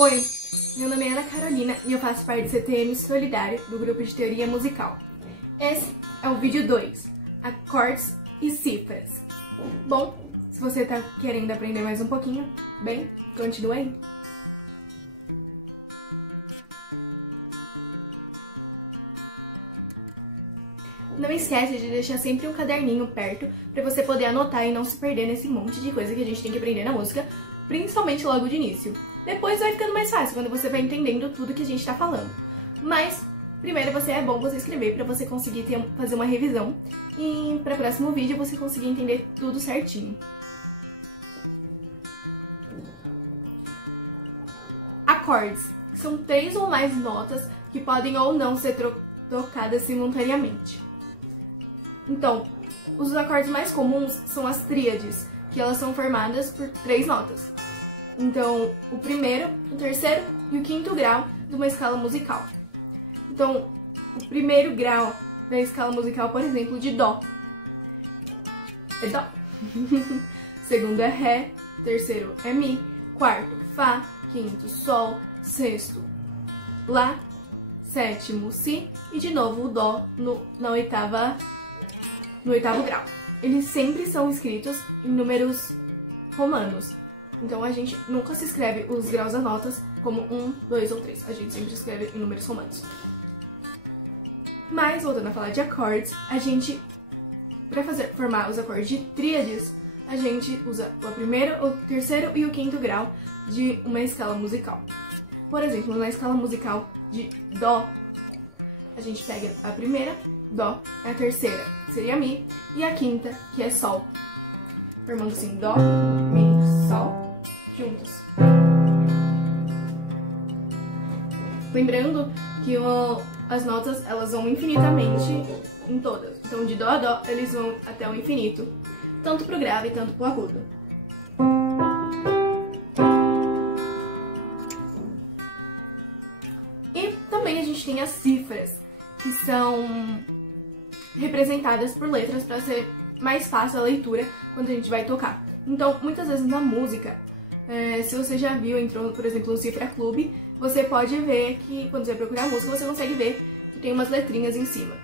Oi, meu nome é Ana Carolina e eu faço parte do CTM Solidário do grupo de teoria musical. Esse é o vídeo 2, acordes e cifras. Bom, se você tá querendo aprender mais um pouquinho, bem, continua aí. Não esquece de deixar sempre um caderninho perto para você poder anotar e não se perder nesse monte de coisa que a gente tem que aprender na música, principalmente logo de início. Depois vai ficando mais fácil, quando você vai entendendo tudo que a gente tá falando. Mas, primeiro é bom você escrever para você conseguir fazer uma revisão e para o próximo vídeo você conseguir entender tudo certinho. Acordes são 3 ou mais notas que podem ou não ser tocadas simultaneamente. Então, os acordes mais comuns são as tríades, que elas são formadas por 3 notas. Então, o primeiro, o terceiro e o quinto grau de uma escala musical. Então, o primeiro grau da escala musical, por exemplo, de Dó, é Dó. Segundo é Ré, terceiro é Mi, quarto Fá, quinto Sol, sexto Lá, sétimo Si e de novo o Dó no oitavo grau. Eles sempre são escritos em números romanos. Então a gente nunca se escreve os graus das notas como 1, 2 ou 3. A gente sempre escreve em números romanos. Mas, voltando a falar de acordes, a gente, para formar os acordes de tríades, a gente usa o primeiro, o terceiro e o quinto grau de uma escala musical. Por exemplo, na escala musical de Dó, a gente pega a primeira, Dó, a terceira seria Mi, e a quinta, que é Sol. Formando assim, Dó, Mi, Sol, juntos. Lembrando que as notas, elas vão infinitamente em todas. Então, de Dó a Dó, eles vão até o infinito. Tanto pro grave, tanto pro agudo. E também a gente tem as cifras, que são representadas por letras para ser mais fácil a leitura quando a gente vai tocar. Então, muitas vezes na música, se você já viu, entrou, por exemplo, no Cifra Clube, você pode ver que, quando você vai procurar música, você consegue ver que tem umas letrinhas em cima.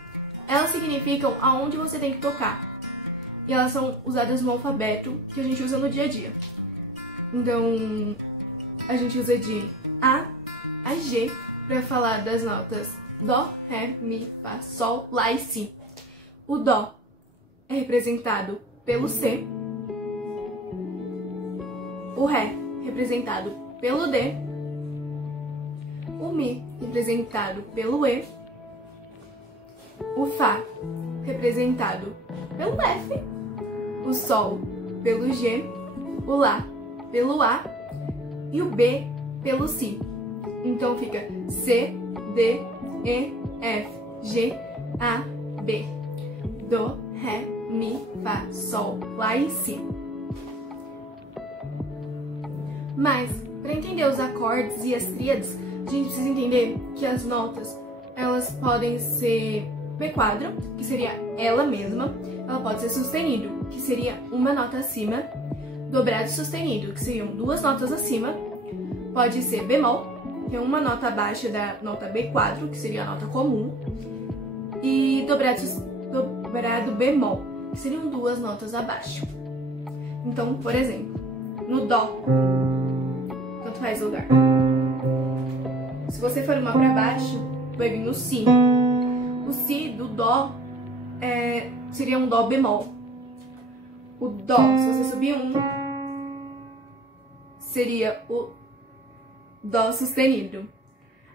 Elas significam aonde você tem que tocar. E elas são usadas no alfabeto que a gente usa no dia a dia. Então, a gente usa de A a G para falar das notas Dó, Ré, Mi, Fá, Sol, Lá e Si. O Dó é representado pelo C, o Ré representado pelo D, o Mi representado pelo E, o Fá representado pelo F, o Sol pelo G, o Lá pelo A e o B pelo Si. Então fica C, D, E, F, G, A, B. Dó, Ré, Mi, Fá, Sol, Lá e Si. Mas, para entender os acordes e as tríades, a gente precisa entender que as notas, elas podem ser B quadro, que seria ela mesma, ela pode ser sustenido, que seria uma nota acima, dobrado e sustenido, que seriam 2 notas acima, pode ser bemol, que é uma nota abaixo da nota B quadro, que seria a nota comum, e dobrado bemol, que seriam 2 notas abaixo. Então, por exemplo, no Dó, tanto faz lugar. Se você for uma para baixo, vai vir no Si. O Si do Dó seria um Dó bemol. O Dó, se você subir seria o Dó sustenido.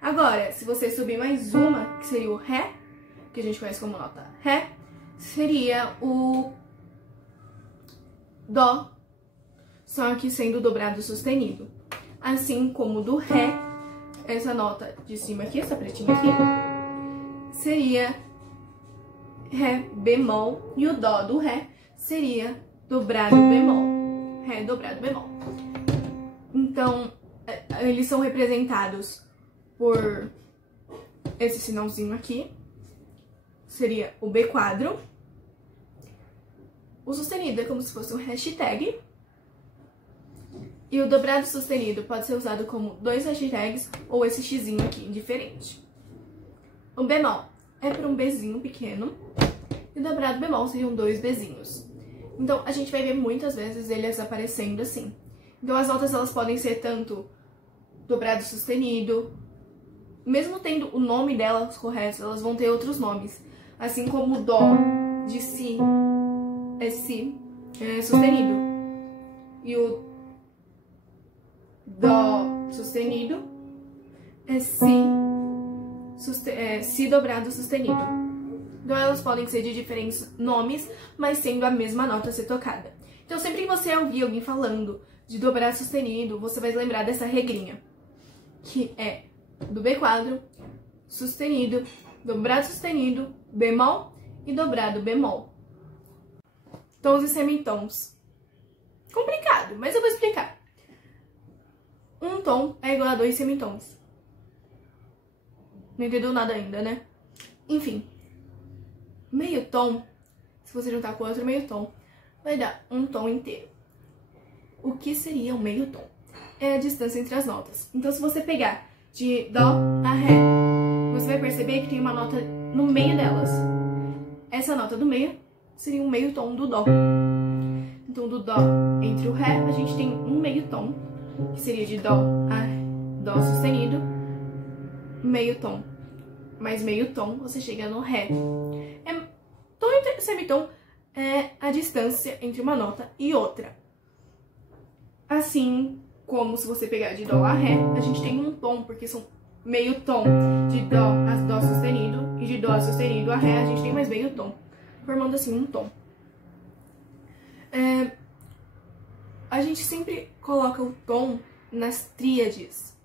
Agora, se você subir mais uma, que seria o Ré, que a gente conhece como nota Ré, seria o Dó, só que sendo dobrado sustenido. Assim como do Ré, essa nota de cima aqui, essa pretinha aqui, seria Ré bemol, e o Dó do Ré seria dobrado bemol, Ré dobrado bemol. Então, eles são representados por esse sinalzinho aqui, seria o B quadro. O sustenido é como se fosse um hashtag. E o dobrado sustenido pode ser usado como 2 hashtags ou esse xizinho aqui, diferente. O bemol é para um Bzinho pequeno e o dobrado bemol seriam 2 Bzinhos. Então, a gente vai ver muitas vezes eles aparecendo assim. Então, as notas elas podem ser tanto dobrado sustenido, mesmo tendo o nome delas correto, elas vão ter outros nomes. Assim como o dó de si é si sustenido. E o dó sustenido é si dobrado sustenido. Então elas podem ser de diferentes nomes, mas sendo a mesma nota a ser tocada. Então sempre que você ouvir alguém falando de dobrado sustenido, você vai lembrar dessa regrinha, que é do B quadro, sustenido, dobrado sustenido, bemol e dobrado bemol. Tons e semitons. Complicado, mas eu vou explicar. Um tom é igual a 2 semitons. Não entendeu nada ainda, né? Enfim, meio tom, se você juntar com outro meio tom, vai dar um tom inteiro. O que seria um meio tom? É a distância entre as notas. Então, se você pegar de dó a ré, você vai perceber que tem uma nota no meio delas. Essa nota do meio seria um meio tom do dó. Então, do dó entre o ré, a gente tem um meio tom, que seria de dó a dó sustenido, meio tom. Mais meio tom, você chega no ré. Tom e semitom é a distância entre uma nota e outra. Assim como se você pegar de dó a ré, a gente tem um tom, porque são meio tom de dó a dó sustenido, e de dó sustenido a ré, a gente tem mais meio tom, formando assim um tom. A gente sempre coloca o tom nas tríades,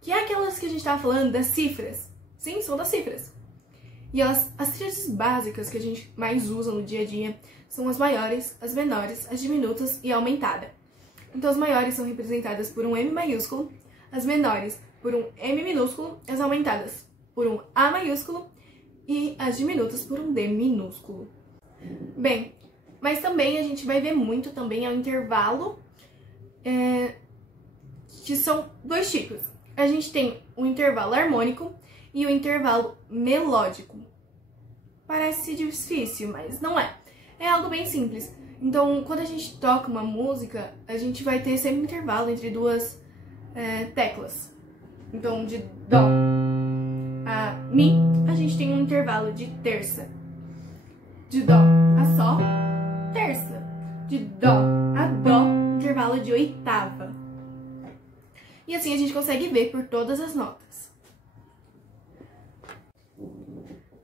que é aquelas que a gente estava falando das cifras. Sim, são das cifras. E as tríades básicas que a gente mais usa no dia a dia são as maiores, as menores, as diminutas e a aumentada. Então as maiores são representadas por um M maiúsculo, as menores por um M minúsculo, as aumentadas por um A maiúsculo e as diminutas por um D minúsculo. Bem, mas também a gente vai ver muito também ao intervalo, que são 2 tipos. A gente tem o intervalo harmônico e o intervalo melódico. Parece difícil, mas não é. É algo bem simples. Então, quando a gente toca uma música, a gente vai ter sempre um intervalo entre 2 teclas. Então, de dó a mi, a gente tem um intervalo de terça. De dó a sol, terça. De dó a dó, intervalo de oitava. E assim a gente consegue ver por todas as notas.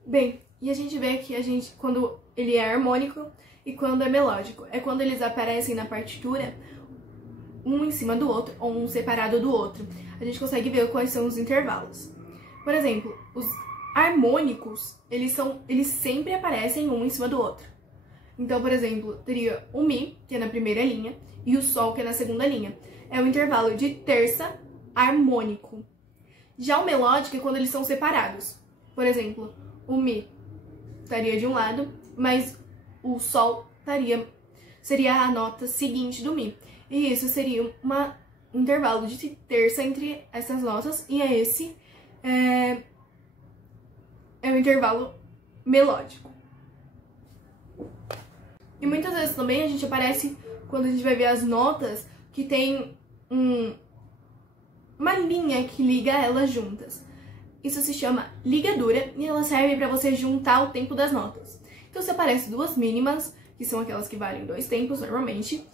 Bem, e a gente vê que quando ele é harmônico e quando é melódico. É quando eles aparecem na partitura, um em cima do outro, ou um separado do outro. A gente consegue ver quais são os intervalos. Por exemplo, os harmônicos, eles sempre aparecem um em cima do outro. Então, por exemplo, teria o Mi, que é na primeira linha, e o Sol, que é na segunda linha. É o intervalo de terça harmônico. Já o melódico é quando eles são separados. Por exemplo, o Mi estaria de um lado, mas o Sol seria a nota seguinte do Mi. E isso seria um intervalo de terça entre essas notas, e esse é o intervalo melódico. E muitas vezes também a gente aparece, quando a gente vai ver as notas, que tem uma linha que liga elas juntas. Isso se chama ligadura e ela serve para você juntar o tempo das notas. Então, se aparece 2 mínimas, que são aquelas que valem 2 tempos normalmente,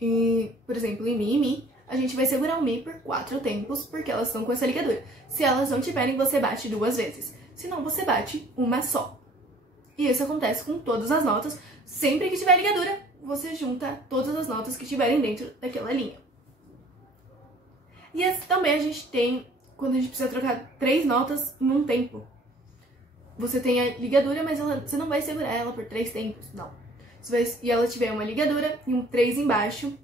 e, por exemplo, em Mi e Mi, a gente vai segurar o Mi por 4 tempos, porque elas estão com essa ligadura. Se elas não tiverem, você bate 2 vezes. Se não, você bate uma só. E isso acontece com todas as notas. Sempre que tiver ligadura, você junta todas as notas que estiverem dentro daquela linha. E também a gente tem, quando a gente precisa trocar 3 notas num tempo. Você tem a ligadura, mas você não vai segurar ela por 3 tempos, não. E ela tiver uma ligadura e um 3 embaixo,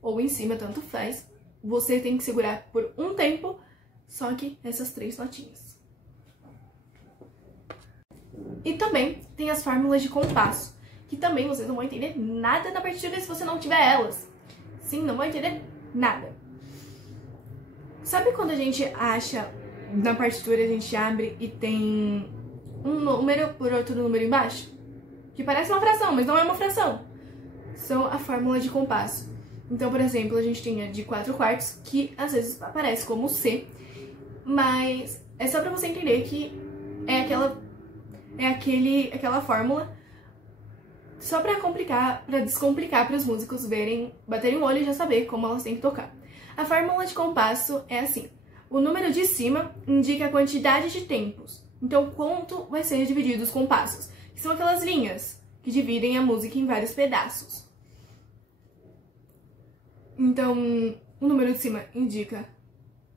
ou em cima, tanto faz, você tem que segurar por um tempo, só que essas 3 notinhas. E também tem as fórmulas de compasso, que também vocês não vão entender nada na partitura se você não tiver elas. Sim, não vão entender nada. Sabe quando a gente acha, na partitura a gente abre e tem um número por outro número embaixo? Que parece uma fração, mas não é uma fração. São a fórmula de compasso. Então, por exemplo, a gente tem a de 4/4, que às vezes aparece como C, mas é só pra você entender que é aquela fórmula só pra descomplicar para os músicos verem, baterem o olho e já saber como elas têm que tocar. A fórmula de compasso é assim: o número de cima indica a quantidade de tempos. Então, quanto vai ser dividido os compassos, que são aquelas linhas que dividem a música em vários pedaços. Então, o número de cima indica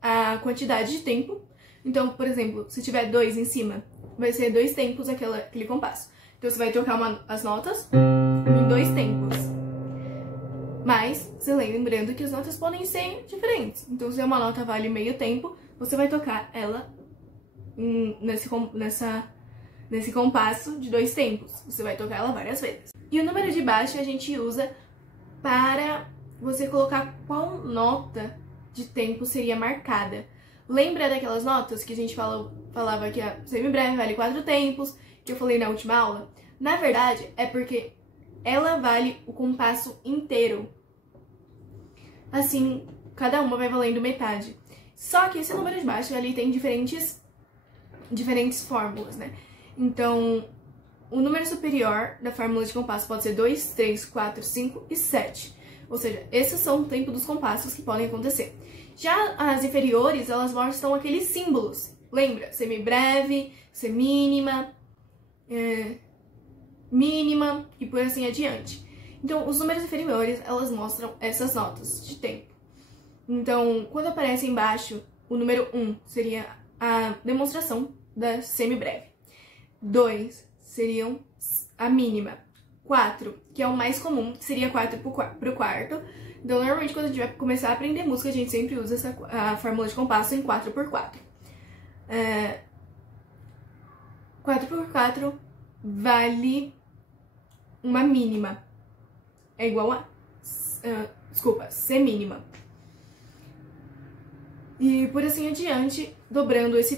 a quantidade de tempo. Então, por exemplo, se tiver 2 em cima, vai ser 2 tempos aquele compasso. Então, você vai tocar as notas em 2 tempos. Mas, você lembrando que as notas podem ser diferentes. Então, se uma nota vale meio tempo, você vai tocar ela nesse compasso de 2 tempos. Você vai tocar ela várias vezes. E o número de baixo a gente usa para você colocar qual nota de tempo seria marcada. Lembra daquelas notas que a gente falava que a semibreve vale 4 tempos, que eu falei na última aula? Na verdade, é porque ela vale o compasso inteiro. Assim, cada uma vai valendo metade. Só que esse número de baixo ali tem diferentes fórmulas, né? Então, o número superior da fórmula de compasso pode ser 2, 3, 4, 5 e 7. Ou seja, esses são o tempo dos compassos que podem acontecer. Já as inferiores, elas mostram aqueles símbolos. Lembra? Semibreve, semínima, mínima e por assim adiante. Então, os números inferiores, elas mostram essas notas de tempo. Então, quando aparece embaixo, o número 1 seria a demonstração da semibreve. 2 seriam a mínima. 4, que é o mais comum, que seria 4 pro quarto. Então, normalmente, quando a gente vai começar a aprender música, a gente sempre usa a fórmula de compasso em 4/4. 4/4 vale uma mínima. É igual a... C mínima. E por assim adiante, dobrando esse